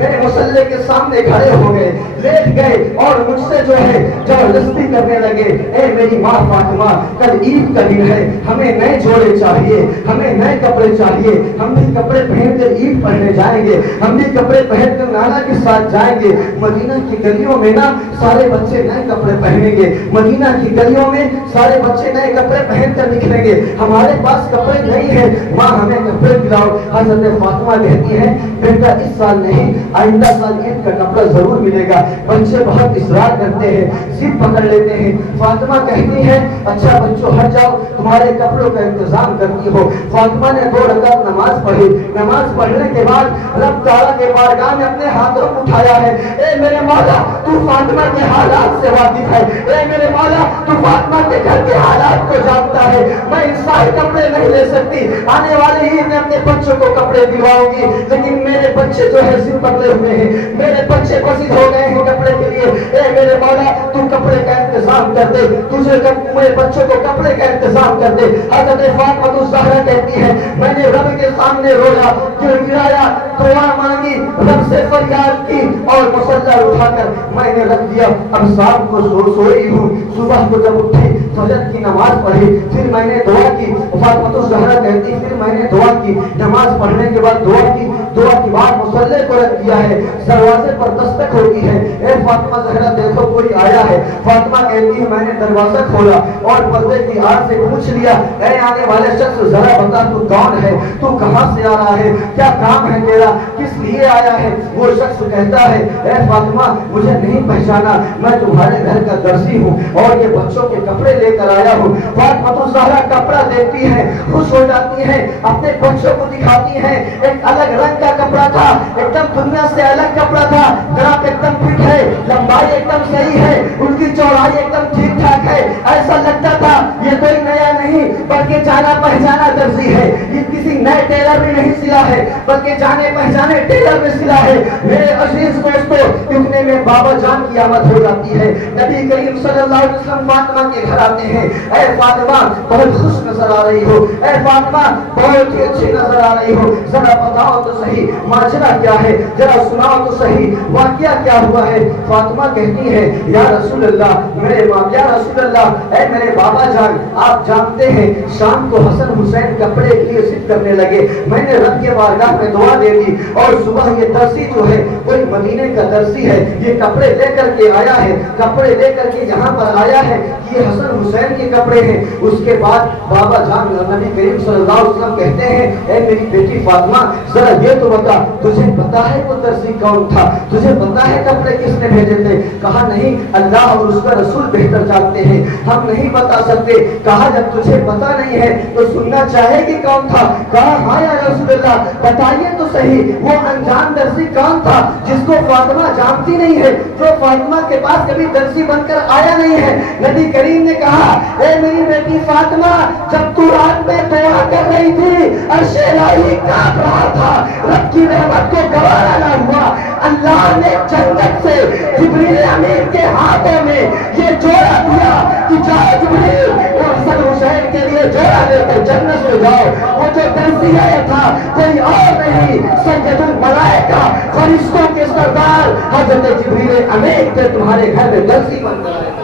میرے مصلی کے سامنے کھڑے ہو گئے، لیٹ گئے اور مجھ سے جو ہے زبردستی کرنے لگے، اے میری ماں فاطمہ کل عید کا دن ہے، ہمیں نئے جوڑے چاہیے، ہمیں نئے کپڑے چاہیے، ہم بھی کپڑے پہن کر عید پڑھنے جائیں گے، ہم بھی کپڑے پہن کر نانا کے ساتھ جائیں گے۔ مدینہ کی گلیوں میں نا سارے بچے نئے کپڑے پہنیں گے، مدینہ کی گلیوں میں سارے بچے نئے کپڑے پہن کر نکلیں گے، ہمارے پاس کپڑے نہیں ہیں، ماں ہمیں کپڑے دلاؤ۔ حضرت فاطمہ کہتی ہے بیٹا اس سال نہیں، آئندہ سال عید کا کپڑا ضرور ملے گا۔ بچے بہت اصرار کرتے ہیں، ضد پکڑ لیتے ہیں۔ فاطمہ کہتی ہے اچھا بچوں ہٹ جاؤ، تمہارے کپڑوں کا انتظام کرتی ہو۔ فاطمہ نے 2 رکعت نماز پڑھی، نماز پڑھنے کے بعد رب تعالیٰ کے بارگاہ میں اپنے ہاتھوں کو اٹھایا ہے، اے میرے مولا تو فاطمہ کے حالات سے واقف ہے، اے میرے مولا تو فاطمہ کے گھر کے حالات کو جانتا ہے، میں ان سارے کپڑے نہیں لے سکتی، آنے والے ہی میں اپنے بچوں کو کپڑے دلواؤں گی، لیکن میرے بچے جو ہے ضد پکڑے ہوئے ہیں، میرے بچے پسند ہو گئے ہیں کپڑے کے لیے، اے میرے مولا تو کپڑے کا انتظام کر دے، تجھے میرے بچوں کو کپڑے کا انتظام کر دے۔ حضرت فاطمہ الزہرا کہتی ہے میں نے رب کے سامنے رویا، گڑگڑایا، دعا مانگی، رب سے فریاد کی اور مصلی اٹھا کر میں نے رکھ دیا۔ اب شام کو سوئی ہوں، صبح کو جب اٹھی فجر کی نماز پڑھی، پھر میں نے دعا کی۔ فاطمہ الزہرا کہتی پھر میں نے دعا کی، نماز پڑھنے کے بعد دعا کی، دعا کے بعد مصلی کو رکھ دیا ہے، دروازے پر دستک ہوتی ہے، اے فاطمہ زہرا دیکھو کوئی آیا ہے۔ فاطمہ کہتی ہے میں نے دروازہ کھولا اور پردے کی آڑ سے پوچھ لیا اے آنے والے شخص ذرا بتا تو کون ہے، تو کہاں سے آ رہا ہے، کیا کام ہے تیرا، کس لیے آیا ہے؟ وہ شخص کہتا ہے اے فاطمہ مجھے نہیں پہچانا، میں تمہارے گھر کا درزی ہوں اور یہ بچوں کے کپڑے لے کر آیا ہوں۔ فاطمہ الزہرا کپڑا دیکھتی ہے، خوش ہو جاتی ہے، اپنے بچوں کو دکھاتی ہے، ایک الگ رنگ کا کپڑا تھا، ایک دم دنیا سے الگ کپڑا تھا، گراف ایک دم فٹ ہے، لمبائی ایک دم صحیح ہے، ان کی چوڑائی ایک دم ٹھیک ٹھاک ہے، ایسا لگتا تھا یہ کوئی نیا نہیں بلکہ جانا پہچانا درزی ہے، یہ کسی نئے ٹیلر میں نہیں سلا ہے بلکہ جانے پہچانے ٹیلر میں سلا ہے۔ میرے عزیز دوستو اتنے میں بابا جان کی آمد ہو جاتی ہے، نبی کریم صلی اللہ علیہ وسلم فاطمہ کے گھر آتے ہیں، اے فاطمہ بہت خوش نظر آ رہی ہو، اے فاطمہ بہت ہی اچھی نظر آ رہی ہو، ذرا بتاؤ تو صحیح ماجرا کیا ہے، ذرا سناؤ تو صحیح واقعہ کیا ہوا ہے۔ فاطمہ کہتی ہے یا رسول اللہ میرے باپ، یا رسول اللہ اے میرے بابا جان آپ جانتے ہیں شام کو حسن حسین کپڑے کے لیے ضد کرنے لگے، میں نے رب کے بارگاہ میں دعا دے دی اور صبح یہ درزی جو ہے کوئی مدینے کا درزی ہے، یہ کپڑے لے کر کے آیا ہے، کپڑے لے کر کے یہاں پر آیا ہے، یہ حسن حسین کے کپڑے ہیں۔ اس کے بعد بابا جان نبی کریم صلی اللہ علیہ وسلم کہتے ہیں اے میری بیٹی فاطمہ ذرا یہ تو بتا تجھے پتا ہے وہ درزی کون تھا، تجھے پتا ہے کپڑے کس نے بھیجے تھے؟ کہا نہیں اللہ اور اس کا رسول بہتر جانتے ہیں، ہم نہیں بتا سکتے۔ کہا جب تجھے پتا نہیں ہے تو سننا چاہے گی کون تھا؟ کہا ہاں یا رسول اللہ بتائیے تو صحیح وہ انجان درزی کون تھا جس کو فاطمہ جانتی نہیں ہے، جو فاطمہ کے پاس کبھی درزی بن کر آیا نہیں ہے۔ نبی کریم نے کہا اے میری بیٹی فاطمہ جب تو رات میں دعا کر رہی تھی عرش الہی کانپ رہا تھا، رب کی رحمت کو گوارا نہ ہوا، اللہ نے جنت سے جبریل امین کے ہاتھوں میں یہ جوڑا دیا کہ جاؤ جبریل اور حسن حسین کے لیے جوڑا لے کر جنت میں جاؤ۔ وہ جو درزی آیا تھا کوئی اور نہیں سید الملائکہ فرشتوں کے سردار حضرت جبریل امین کے تمہارے گھر میں درزی بن کر آئے۔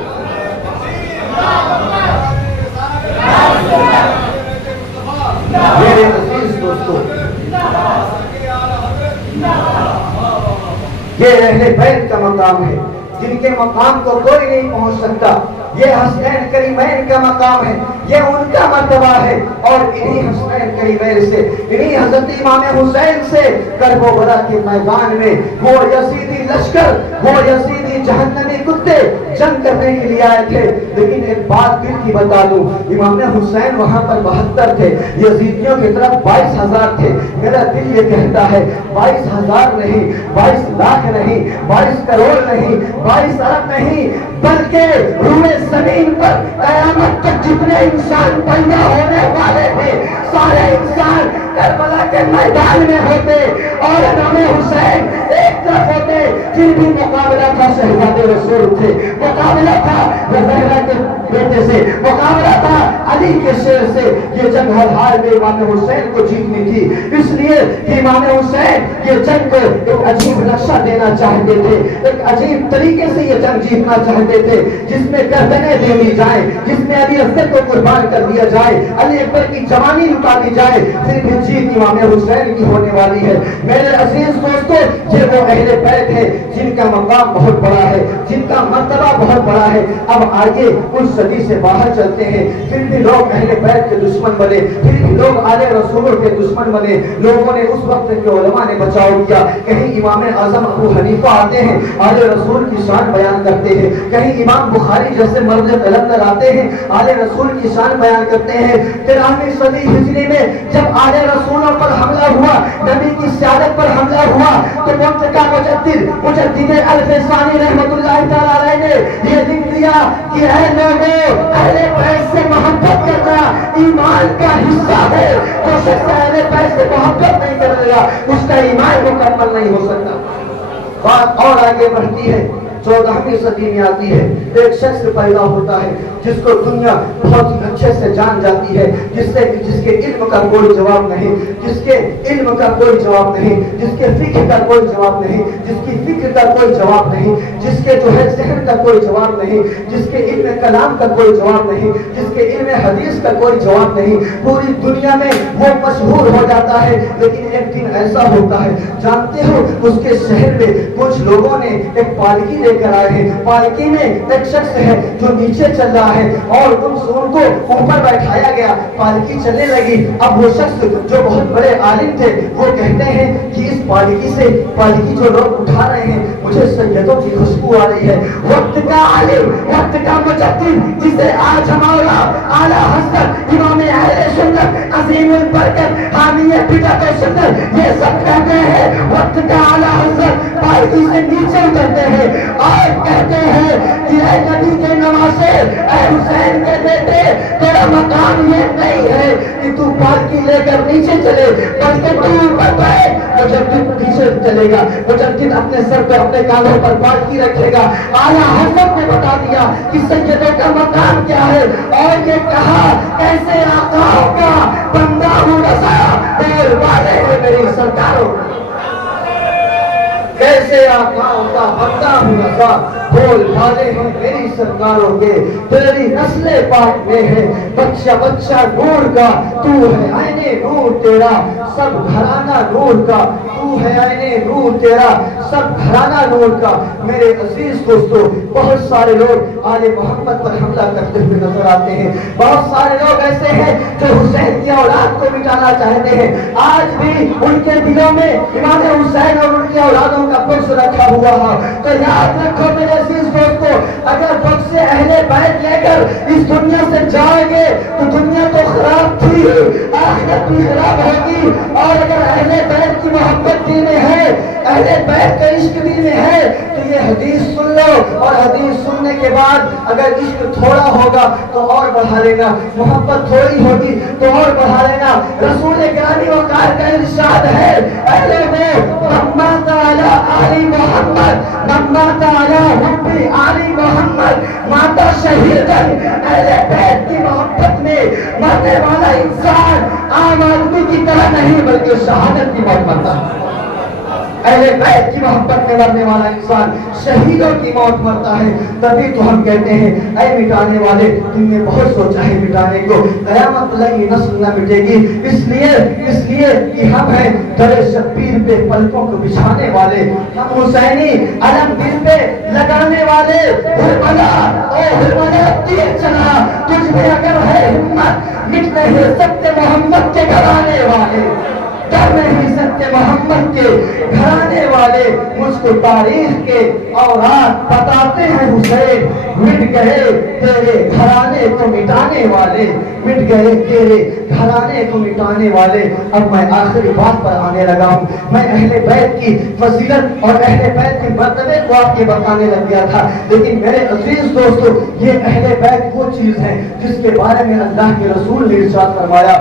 میرے عزیز دوستو یہ اہل بیت کا مقام ہے جن کے مقام کو کوئی نہیں پہنچ سکتا، یہ حسنین کریمین کا مقام ہے، یہ ان کا مرتبہ ہے، اور انہی حسنین کریمین سے انہی حضرت امام حسین سے کرب و بلا کے میدان میں وہ یزیدی لشکر، وہ یزیدی جہنمی کتے جنگ کرنے کے لیے آئے تھے۔ لیکن ایک بات دل کی بتا دوں امام حسین وہاں پر 72 تھے، یزیدیوں کی طرف 22,000 تھے۔ میرا دل یہ کہتا ہے 22,000 نہیں، 22 لاکھ نہیں، 22 کروڑ نہیں، 22 ارب نہیں، بلکہ روئے زمین پر قیامت تک جتنے انسان پیدا ہونے والے تھے سارے انسان کربلا کے میدان میں ہوتے اور امام حسین ایک طرف ہوتے، پھر بھی مقابلہ تھا شہزادے رسول تھے، مقابلہ تھا زہرا کے بیٹے سے، مقابلہ تھا علی کے شیر سے۔ یہ جنگ ہر حال میں امام حسین کو جیتنی تھی، اس لیے امام حسین یہ جنگ کو ایک عجیب نقشہ دینا چاہتے تھے، ایک عجیب طریقے سے یہ جنگ جیتنا چاہتے تھے، جس میں گردنیں دے دی جائیں، جس میں علی اصغر کو قربان کر دیا جائے، علی اکبر کی جوانی لٹا دی جائے، پھر بھی جیت امام حسین کی ہونے والی ہے۔ میرے عزیز دوستو، یہ وہ اہل بیت ہے جن کا مقام بہت بڑا ہے، جن کا مرتبہ بہت بڑا ہے۔ اب آگے اس صدی سے باہر چلتے ہیں، پھر بھی لوگ اہل بیت کے دشمن بنے، پھر بھی لوگ آل رسولوں کے دشمن بنے۔ لوگوں نے اس وقت کے علماء نے بچاؤ کیا، کہیں امام اعظم ابو حنیفہ آتے ہیں آل رسول کی شان بیان کرتے ہیں، کہیں امام بخاری جیسے مرد قلندر آتے ہیں آل رسول کی شان بیان کرتے ہیں۔ 93ویں صدی ہجری میں جب آل رسولوں پر حملہ ہوا، نبی کی سیادت پر حملہ ہوا، تو منتقا مجدد الفسانی رحمت اللہ تعالی علیہ نے یہ لکھ دیا کہ اے لوگوں، اہل بیت سے محبت کرنا ایمان کا حصہ ہے، جو شخص اہل بیت سے محبت نہیں کرے گا اس کا ایمان مکمل نہیں ہو سکتا۔ بات اور آگے بڑھتی ہے، 14ویں صدی میں آتی ہے، ایک شخص پیدا ہوتا ہے جس کو دنیا بہت ہی اچھے سے جان جاتی ہے، جس کے علم کا کوئی جواب نہیں، جس کے علم کا کوئی جواب نہیں، جس کے فکر کا کوئی جواب نہیں، جس کی فکر کا کوئی جواب نہیں، جس کے جو ہے ذہن کا کوئی جواب نہیں، جس کے علم کلام کا کوئی جواب نہیں، جس کے علم حدیث کا کوئی جواب نہیں، پوری دنیا میں وہ مشہور ہو جاتا ہے۔ لیکن ایک دن ایسا ہوتا ہے، جانتے ہو اس کے شہر میں کچھ لوگوں نے ایک پالکی لے کر آئے ہیں، پالکی میں ایک شخص ہے جو نیچے چل رہا ہے اور ان کو اوپر بیٹھایا گیا، پالکی چلنے لگی۔ اب وہ شخص جو بہت بڑے عالم تھے وہ کہتے ہیں کہ اس پالکی سے، پالکی جو لوگ اٹھا رہے ہیں، مجھے سیدوں کی خوشبو آ رہی ہے۔ وقت کا عالم، وقت کا مجدد، جسے آج ہمارا اعلیٰ حضرت امام اہل سنت عظیم البرکت حامی بدعت و سنت یہ سب کہتے ہیں، وقت کا اعلیٰ حضرت پالکی سے نیچے اترتے ہیں اور کہتے ہیں کہ اے نبی کے نواسے، اے حسین کے بیٹے، تیرا مقام یہ نہیں ہے کہ تو پالکی لے کر نیچے چلے، بلکہ تو اوپر بیٹھ۔ مجدد پیچھے چلے گا، مجدد اپنے سر پہ اپنے کاندھوں پر پالکی رکھے گا۔ اعلیٰ حضرت نے بتا دیا کہ سیدوں کا مقام کیا ہے، اور یہ کہا کیسے آقاؤں کا بندہ ہوں رضا، بول والے ہیں میری سرکاروں، کیسے آقاؤں کا بندہ ہوں رضا، بول والے ہیں میری سرکاروں کے۔ تیری نسل پاک میں ہے بچہ بچہ نور کا، تو ہے عین نور تیرا سب گھرانہ نور کا، تو ہے عین نور تیرا سب گھرانہ نور کا۔ میرے عزیز دوستو، بہت سارے لوگ آل محمد پر حملہ کرتے ہوئے نظر آتے ہیں، بہت سارے لوگ ایسے ہیں جو حسین کی اولاد کو مٹانا چاہتے ہیں۔ آج بھی ان کے دلوں میں امام حسین اور ان کی اولادوں کا بغض رکھا ہوا ہے۔ تو یاد رکھو میرے عزیز دوستو، اگر بغض سے اہل بیت لے کر اس دنیا سے جائیں گے تو دنیا تو خراب تھی، آخرت بھی خراب ہوگی۔ اور اگر اہل بیت کی محبت دل میں ہے، اہل بیت کا عشق دل میں ہے، تو یہ حدیث سن لو، اور حدیث سننے کے بعد اگر عشق تھوڑا ہوگا تو اور بڑھا لینا، محبت تھوڑی ہوگی تو اور بڑھا لینا۔ رسول گرامی وقار کا ارشاد ہے، اہل بیت محمد علی آل محمد، محمد علی حب آل محمد، ماتا شہیدن۔ اہل بیت کی محبت میں مرنے والا انسان عام آدمی کی طرح نہیں بلکہ شہادت کی موت مرتا ہے۔ اہل بیت کی محبت میں مرنے والا انسان شہیدوں کی موت مرتا ہے۔ تبھی تو ہم کہتے ہیں اے مٹانے والے، تم نے بہت سوچا ہے مٹانے کو، قیامت تک یہ نسل نہ مٹے گی، اس لیے کہ ہم ہیں در شبیر پہ پلکوں کو بچھانے والے، ہم حسینی علم دل پہ لگانے والے۔ ہرملا او ہرملا تیر چلا، تجھ میں اگر ہے ہمت، مٹ نہیں سکتے محمد کے گھرانے والے، ڈر نہیں سکتے محمد کے گھرانے والے۔ مجھ کو تاریخ کے اوراق بتاتے ہیں حسین، مٹ گئے تیرے گھرانے کو مٹانے والے، مٹ گئے تیرے گھرانے کو مٹانے والے۔ اب میں آخری بات پر آنے لگا ہوں، میں اہل بیت کی فضیلت اور اہل بیت کے مرتبے کو آپ کے بتانے لگ گیا تھا، لیکن میرے عزیز دوستو، یہ اہل بیت وہ چیز ہے جس کے بارے میں اللہ کے رسول نے ارشاد فرمایا،